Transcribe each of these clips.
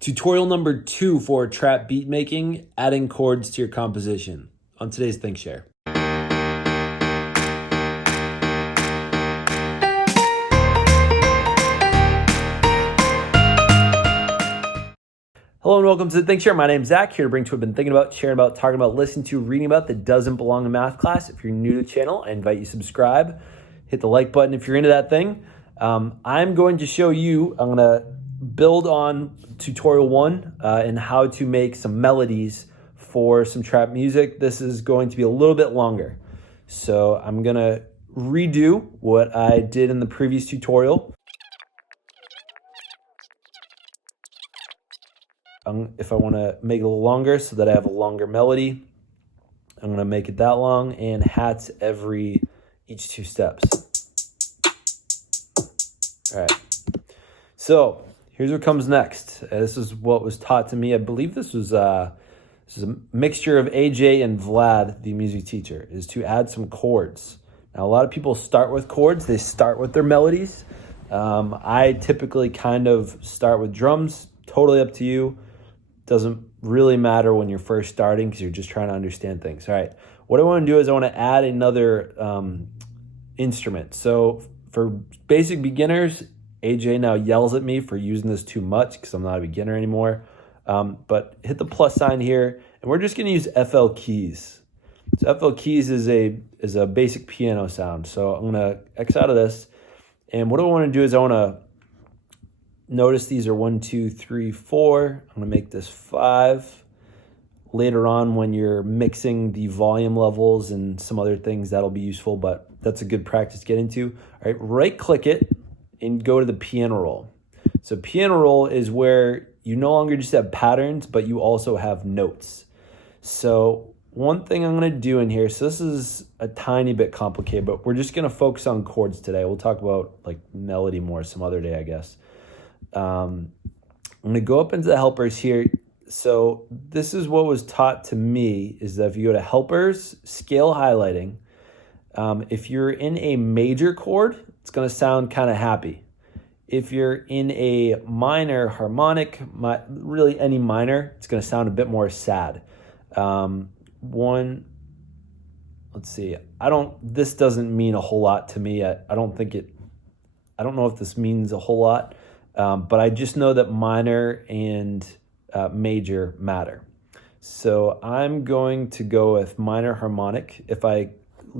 Tutorial number 2 for trap beat making, adding chords to your composition. On today's ThinkShare. Hello and welcome to the ThinkShare. My name's Zach, here to bring to what I've been thinking about, sharing about, talking about, listening to, reading about that doesn't belong in math class. If you're new to the channel, I invite you to subscribe. Hit the like button if you're into that thing. I'm going to show you, I'm going to build on tutorial 1 and how to make some melodies for some trap music. This is going to be a little bit longer. So I'm going to redo what I did in the previous tutorial. If I want to make it a little longer so that I have a longer melody, I'm going to make it that long, and hats each 2 steps. All right. So here's what comes next. This is what was taught to me. I believe this is a mixture of AJ and Vlad, the music teacher, is to add some chords. Now, a lot of people start with chords. They start with their melodies. I typically kind of start with drums. Totally up to you. Doesn't really matter when you're first starting because you're just trying to understand things. All right. What I want to do is I want to add another instrument. So for basic beginners, AJ now yells at me for using this too much because I'm not a beginner anymore. But hit the plus sign here, and we're just going to use FL keys. So FL keys is a basic piano sound. So I'm going to X out of this, and what I want to do is I want to notice these are 1, 2, 3, 4. I'm going to make this 5. Later on, when you're mixing the volume levels and some other things, that'll be useful, but that's a good practice to get into. All right, right-click it and go to the piano roll. So piano roll is where you no longer just have patterns, but you also have notes. So one thing I'm going to do in here, so this is a tiny bit complicated, but we're just going to focus on chords today. We'll talk about like melody more some other day, I guess. I'm going to go up into the helpers here. So this is what was taught to me, is that if you go to helpers, scale highlighting, if you're in a major chord, it's going to sound kind of happy. If you're in a minor harmonic, really any minor, it's going to sound a bit more sad. Let's see. This doesn't mean a whole lot to me. I don't know if this means a whole lot. But I just know that minor and major matter. So I'm going to go with minor harmonic. If I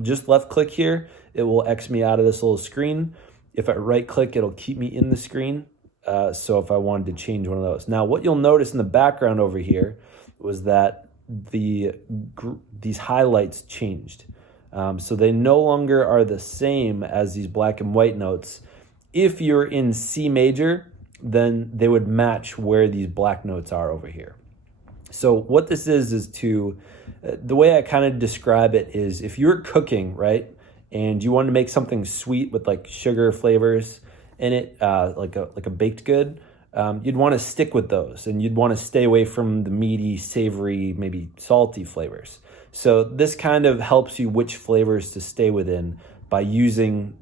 just left click here, it will X me out of this little screen. If I right click, it'll keep me in the screen. So if I wanted to change one of those. Now what you'll notice in the background over here was that these highlights changed. So they no longer are the same as these black and white notes. If you're in C major, then they would match where these black notes are over here. So what this is the way I kind of describe it is if you're cooking, right, and you want to make something sweet with like sugar flavors in it, like a baked good, you'd want to stick with those, and you'd want to stay away from the meaty, savory, maybe salty flavors. So this kind of helps you which flavors to stay within by using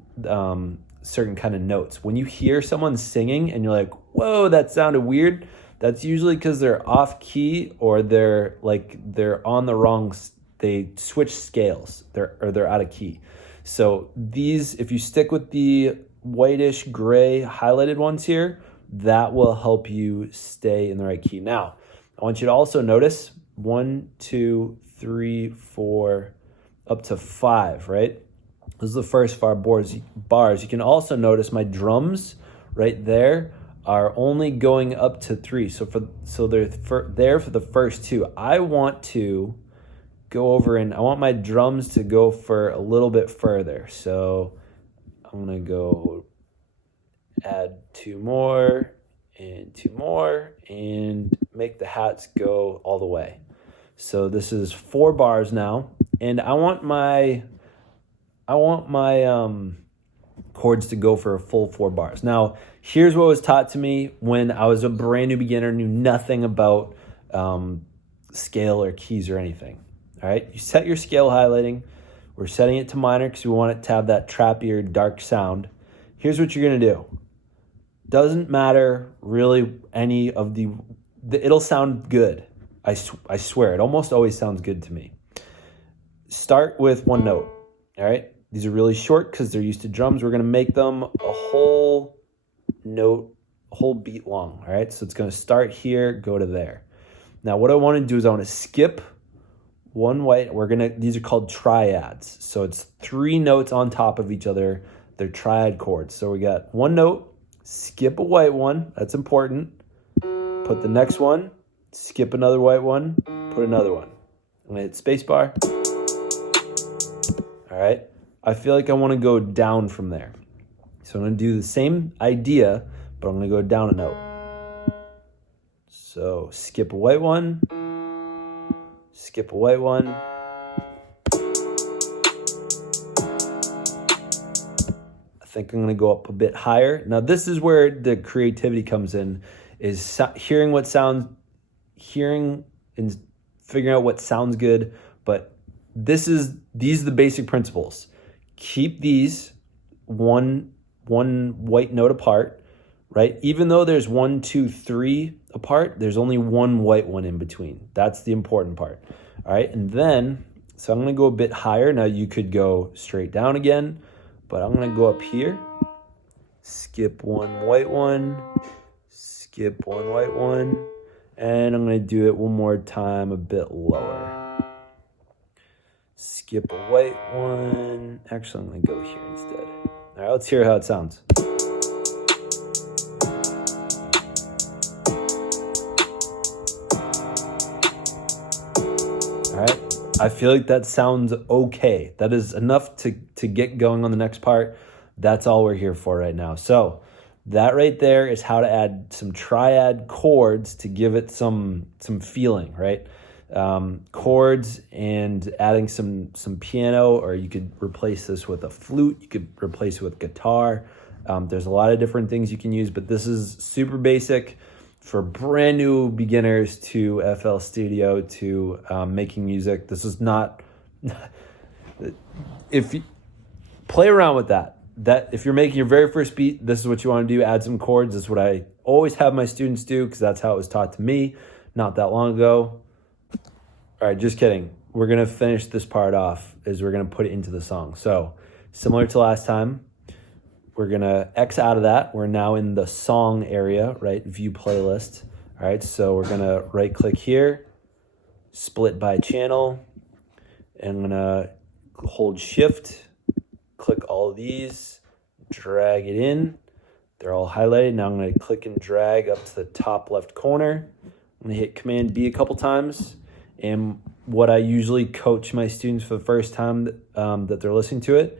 certain kind of notes. When you hear someone singing and you're like, whoa, that sounded weird, that's usually because they're off key or they're on the wrong, they switch scales, they're out of key. So these, if you stick with the whitish gray highlighted ones here, that will help you stay in the right key. Now, I want you to also notice 1, 2, 3, 4, up to 5, right? This is the first 5 bars. You can also notice my drums right there are only going up to 3. So they're there for the first 2. I want to go over and I want my drums to go for a little bit further. So I'm going to go add 2 more and 2 more and make the hats go all the way. So this is 4 bars now, and I want my chords to go for a full 4 bars. Now, here's what was taught to me when I was a brand new beginner, knew nothing about scale or keys or anything. All right, you set your scale highlighting. We're setting it to minor because we want it to have that trappier, dark sound. Here's what you're gonna do. Doesn't matter really any of the it'll sound good. I swear, it almost always sounds good to me. Start with one note, all right? These are really short because they're used to drums. We're going to make them a whole note, a whole beat long, all right? So it's going to start here, go to there. Now, what I want to do is I want to skip one white. These are called triads. So it's 3 notes on top of each other. They're triad chords. So we got one note, skip a white one. That's important. Put the next one, skip another white one, put another one. I'm going to hit spacebar. All right. I feel like I want to go down from there. So I'm going to do the same idea, but I'm going to go down a note. So skip a white one, skip a white one. I think I'm going to go up a bit higher. Now this is where the creativity comes in, is hearing and figuring out what sounds good. But these are the basic principles. Keep these one white note apart, right? Even though there's 1, 2, 3 apart, there's only one white one in between. That's the important part. All right. And then, so I'm going to go a bit higher. Now you could go straight down again, but I'm going to go up here, skip one white one, skip one white one, and I'm going to do it one more time a bit lower. Skip a white one. Actually, I'm going to go here instead. All right, let's hear how it sounds. All right, I feel like that sounds okay. That is enough to get going on the next part. That's all we're here for right now. So that right there is how to add some triad chords to give it some feeling, right? Chords and adding some piano, or you could replace this with a flute. You could replace it with guitar. There's a lot of different things you can use, but this is super basic for brand new beginners to FL Studio, to making music. This is not, if you play around with that if you're making your very first beat, this is what you want to do. Add some chords. This is what I always have my students do, because that's how it was taught to me not that long ago. All right, just kidding. We're going to finish this part off, is we're going to put it into the song. So similar to last time, we're going to X out of that. We're now in the song area, right? View playlist. All right, so we're going to right click here, split by channel, and I'm going to hold shift, click all of these, drag it in. They're all highlighted. Now I'm going to click and drag up to the top left corner. I'm going to hit Command B a couple times. And what I usually coach my students for the first time that they're listening to it,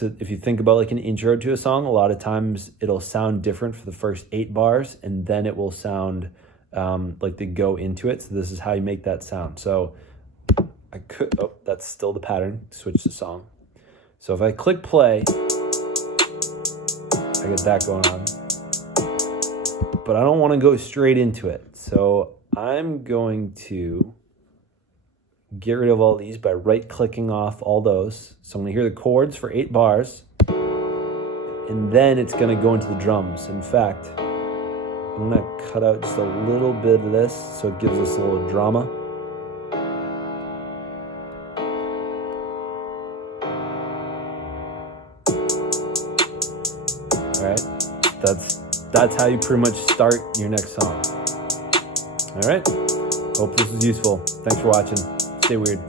if you think about like an intro to a song, a lot of times it'll sound different for the first 8 bars, and then it will sound like they go into it. So this is how you make that sound. So that's still the pattern. Switch the song. So if I click play, I get that going on. But I don't want to go straight into it. So I'm going to get rid of all these by right-clicking off all those. So I'm going to hear the chords for 8 bars, and then it's going to go into the drums. In fact, I'm going to cut out just a little bit of this so it gives us a little drama. All right, that's how you pretty much start your next song. All right. Hope this was useful. Thanks for watching. Stay weird.